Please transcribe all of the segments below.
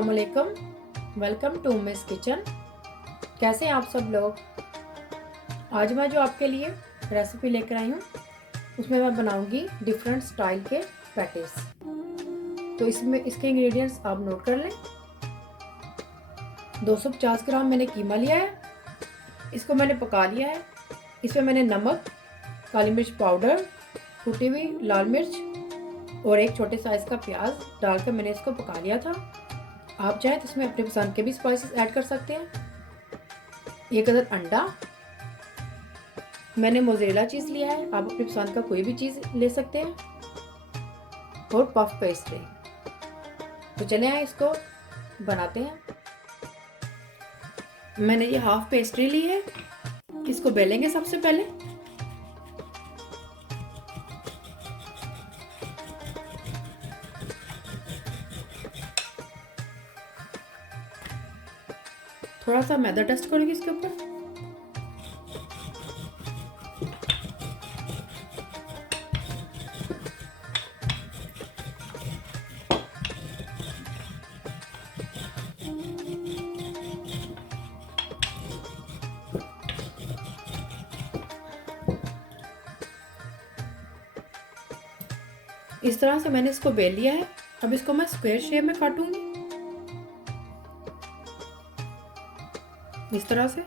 अस्सलामुअलैकुम। Welcome to Miss Kitchen. कैसे हैं आप सब लोग। आज मैं जो आपके लिए रेसिपी लेकर आई हूँ उसमें मैं बनाऊंगी डिफरेंट स्टाइल के पैटीज। तो इसमें इसके इंग्रेडिएंट्स आप नोट कर लें। 250 ग्राम मैंने कीमा लिया है, इसको मैंने पका लिया है। इसमें मैंने नमक, काली मिर्च पाउडर, कुटी हुई लाल मिर्च और एक छोटे साइज का प्याज डालकर मैंने इसको पका लिया था। आप चाहें तो इसमें अपने पसंद के भी स्पाइसेस ऐड कर सकते हैं। एक अदद अंडा, मैंने मोज़रेला चीज़ लिया है, आप अपनी पसंद का कोई भी चीज़ ले सकते हैं, और पफ पेस्ट्री। तो चले आए इसको बनाते हैं। मैंने ये हाफ पेस्ट्री ली है, इसको बेलेंगे सबसे पहले। थोड़ा सा मैदा डस्ट करूंगी इसके ऊपर। इस तरह से मैंने इसको बेल लिया है। अब इसको मैं स्क्वायर शेप में काटूंगी इस तरह से।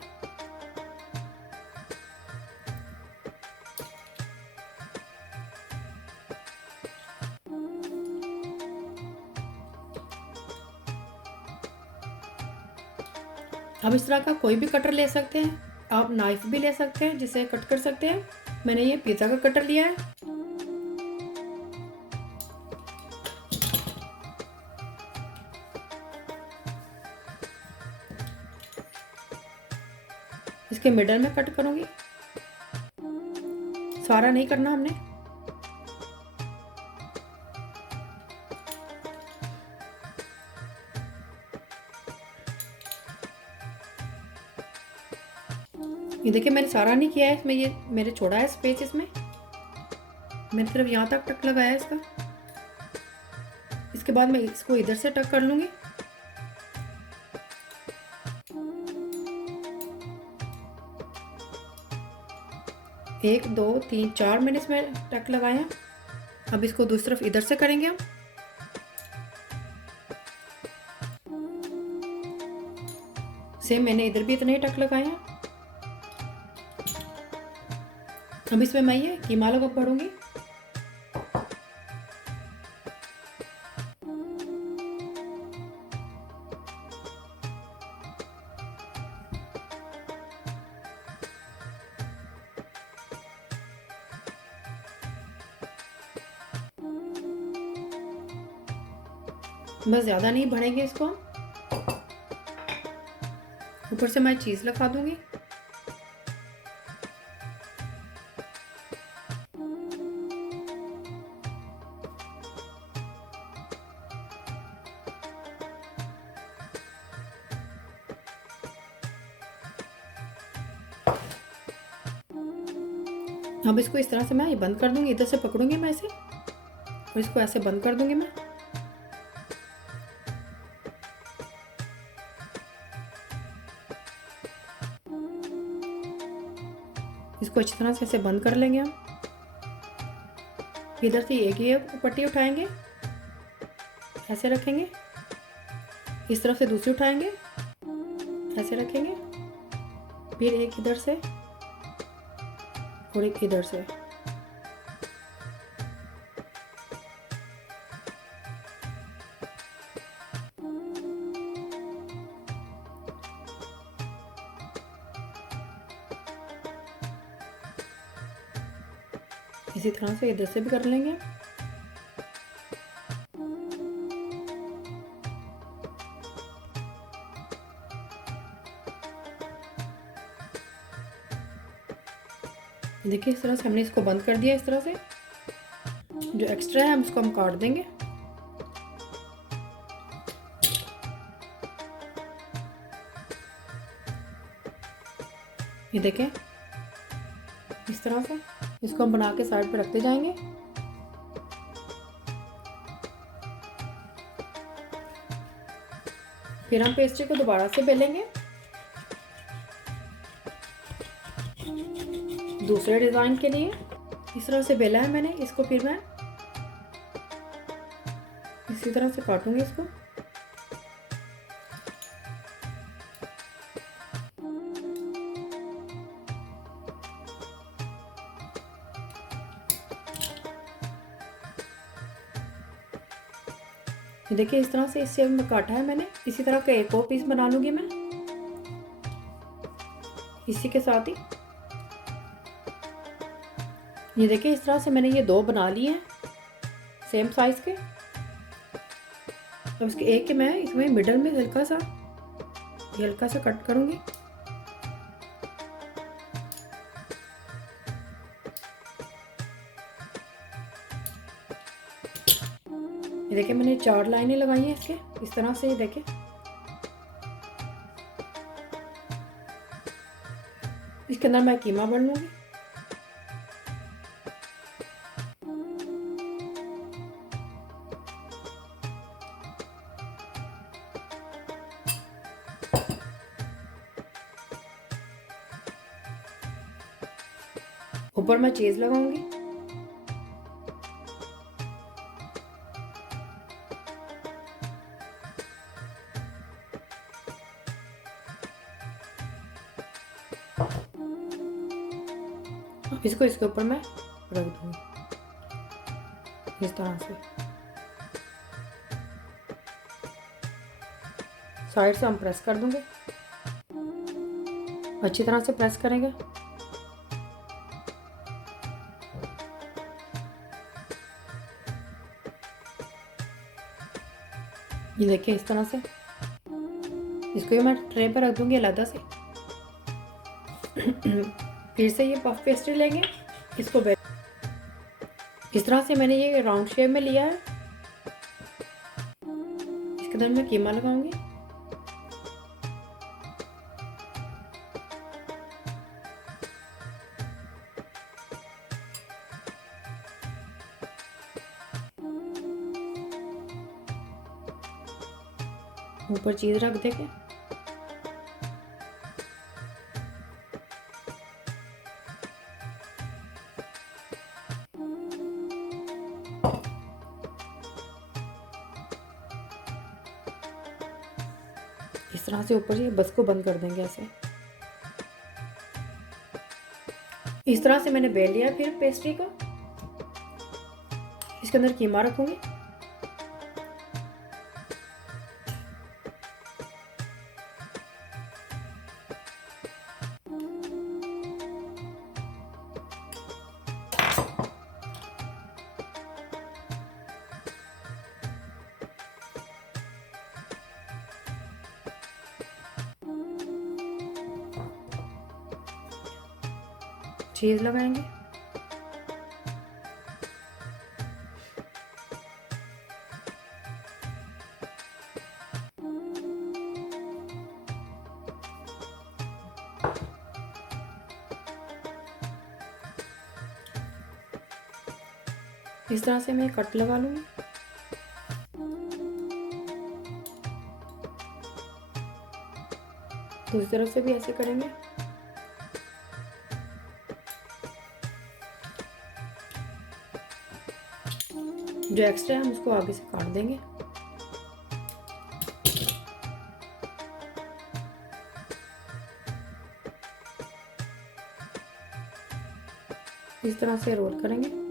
अब इस तरह का कोई भी कटर ले सकते हैं, आप नाइफ भी ले सकते हैं जिसे कट कर सकते हैं। मैंने ये पिज़्ज़ा का कटर लिया है। इसके मिडल में कट करूंगी, सारा नहीं करना हमने। ये देखिए मैंने सारा नहीं किया है, इसमें ये मेरे छोड़ा है स्पेस। इसमें मैंने सिर्फ यहाँ तक टक लगाया है इसका। इसके बाद मैं इसको इधर से टक कर लूंगी। एक दो तीन चार मैंने इसमें टक लगाए हैं। अब इसको दूसरी तरफ इधर से करेंगे हम। सेम मैंने इधर भी इतने ही टक लगाए हैं। अब इसमें मैं ये कीमा लगा भरूंगी। बस ज़्यादा नहीं भरेंगे इसको। ऊपर से मैं चीज़ लगा दूंगी। अब इसको इस तरह से मैं बंद कर दूंगी। इधर से पकड़ूंगी मैं इसे और इसको ऐसे बंद कर दूंगी मैं। इसको अच्छी तरह से ऐसे बंद कर लेंगे हम। इधर से एक ये पट्टी उठाएंगे, ऐसे रखेंगे। इस तरफ से दूसरी उठाएंगे, ऐसे रखेंगे। फिर एक इधर से और एक इधर से। इसी तरह से इधर से भी कर लेंगे। देखिए इस तरह से हमने इसको बंद कर दिया। इस तरह से जो एक्स्ट्रा है हम इसको हम काट देंगे। ये देखें इस तरह से इसको हम बना के साइड पे रखते जाएंगे। फिर हम पेस्ट्री को दोबारा से बेलेंगे दूसरे डिज़ाइन के लिए। इस तरह से बेला है मैंने इसको, फिर मैं इसी तरह से काटूंगी इसको। देखिए इस तरह से इस शेप में काटा है मैंने। इसी तरह का एक और पीस बना लूंगी मैं इसी के साथ ही। ये देखिए इस तरह से मैंने ये दो बना लिए हैं सेम साइज के। अब इसके एक के मैं इसमें मिडल में हल्का सा कट करूंगी। ये देखिए मैंने 4 लाइनें लगाई हैं इसके इस तरह से। ये देखिए इसके अंदर मैं कीमा भर लूंगी। ऊपर मैं चीज लगाऊंगी। इसको इसके ऊपर मैं रख दूंगी इस तरह से। साइड से हम प्रेस कर दूंगे, अच्छी तरह से प्रेस करेंगे। ये देखिए इस तरह से। इसको मैं ट्रे पर रख दूंगी अलग से। फिर से ये पफ पेस्ट्री लेंगे, इसको इस तरह से मैंने ये राउंड शेप में लिया है। इसके अंदर मैं कीमा लगाऊंगी। ऊपर चीज रख देंगे। इस तरह से ऊपर ये बस को बंद कर देंगे ऐसे। इस तरह से मैंने बेल लिया फिर पेस्ट्री को। इसके अंदर कीमा रखूंगी। चीज लगाएंगे। इस तरह से मैं कट लगा लूंगी। दूसरी तरफ से भी ऐसे करेंगे। जो एक्स्ट्रा है हम उसको आगे से काट देंगे। इस तरह से रोल करेंगे।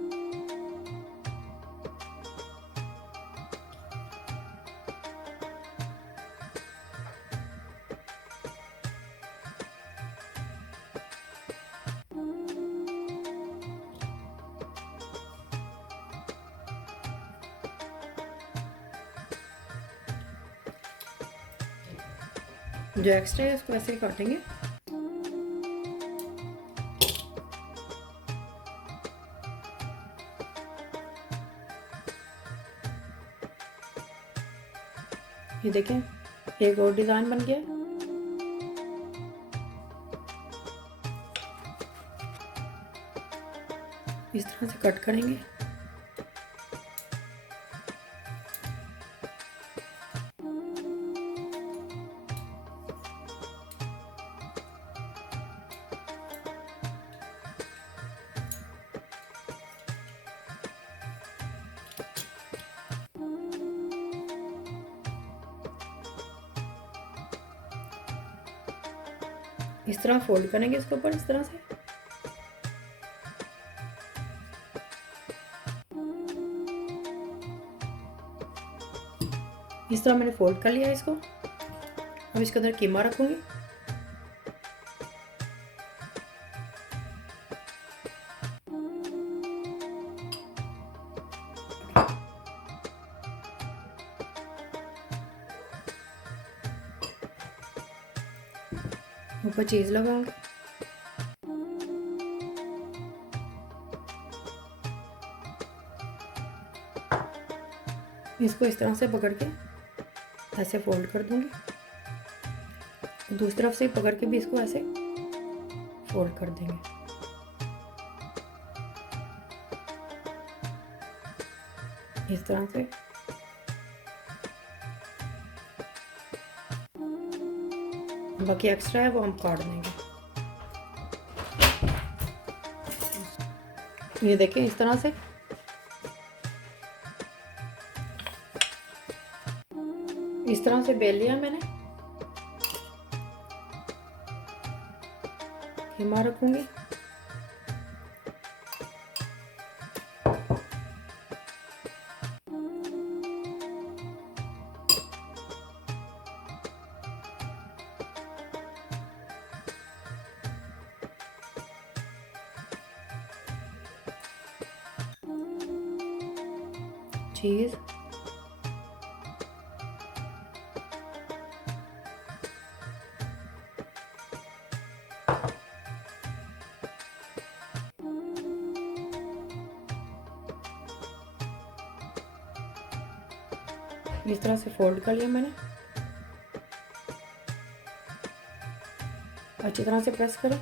जो एक्स्ट्रा है उसको ऐसे ही काटेंगे। ये देखें एक और डिजाइन बन गया। इस तरह से कट करेंगे। इस तरह फोल्ड करेंगे इसके ऊपर इस तरह से। इस तरह मैंने फोल्ड कर लिया इसको। अब इसके अंदर कीमा रखूंगी। ऊपर चीज़ लगाऊंगी। इसको इस तरह से पकड़ के ऐसे फोल्ड कर दूंगी। दूसरी तरफ से पकड़ के भी इसको ऐसे फोल्ड कर देंगे। इस तरह से बाकी एक्स्ट्रा है वो हम काट देंगे। ये देखें इस तरह से बेल लिया मैंने। कीमा रखूंगी। चीज़ इस तरह से फोल्ड कर लिया मैंने। अच्छी तरह से प्रेस करें।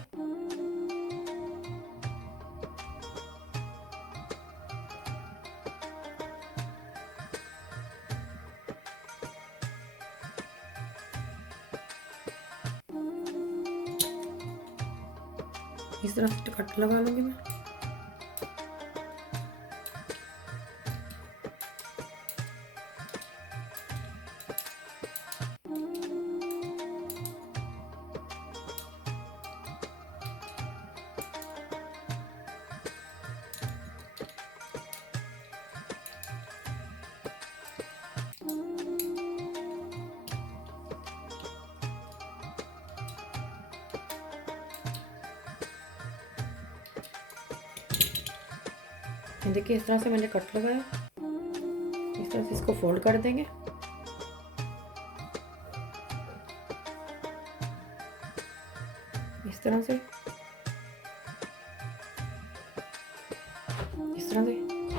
इस तरह से कट लगा लूंगी मैं। देखिए इस तरह से मैंने कट लगाया। इस तरह से इसको फोल्ड कर देंगे। इस तरह से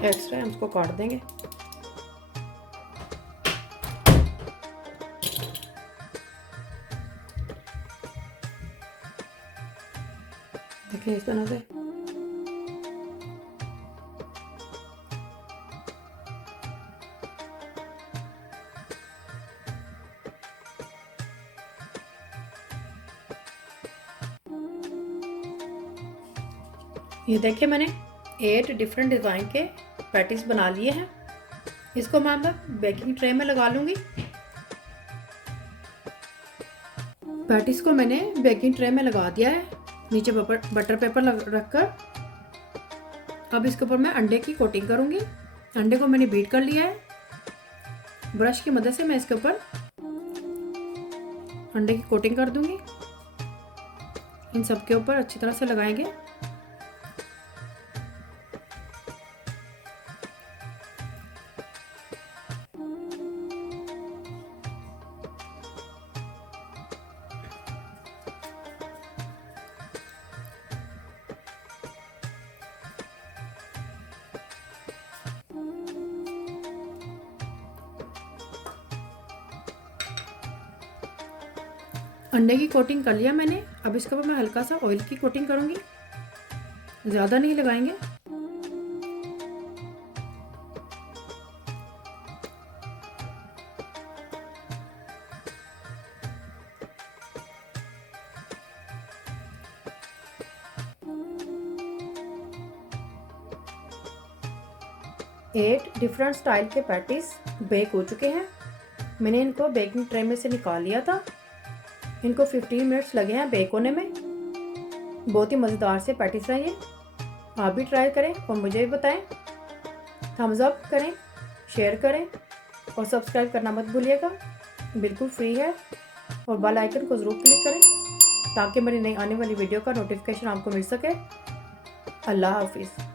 एक्स्ट्रा हम इसको काट देंगे। देखिए इस तरह से ये देखिए मैंने 8 डिफरेंट डिज़ाइन के पैटीज बना लिए हैं। इसको मैं बेकिंग ट्रे में लगा लूँगी। पैटीज को मैंने बेकिंग ट्रे में लगा दिया है, नीचे बटर पेपर रखकर। अब इसके ऊपर मैं अंडे की कोटिंग करूँगी। अंडे को मैंने बीट कर लिया है। ब्रश की मदद से मैं इसके ऊपर अंडे की कोटिंग कर दूँगी। इन सब के ऊपर अच्छी तरह से लगाएंगे। अंडे की कोटिंग कर लिया मैंने। अब इसके ऊपर मैं हल्का सा ऑयल की कोटिंग करूँगी, ज़्यादा नहीं लगाएंगे। एट डिफरेंट स्टाइल के पैटीज बेक हो चुके हैं। मैंने इनको बेकिंग ट्रे में से निकाल लिया था। इनको 15 मिनट्स लगे हैं बेक होने में। बहुत ही मज़ेदार से पैटीज हैं ये। आप भी ट्राई करें और मुझे भी बताएं। थम्स अप करें, शेयर करें और सब्सक्राइब करना मत भूलिएगा, बिल्कुल फ्री है। और बेल आइकन को ज़रूर क्लिक करें ताकि मेरी नई आने वाली वीडियो का नोटिफिकेशन आपको मिल सके। अल्लाह हाफिज़।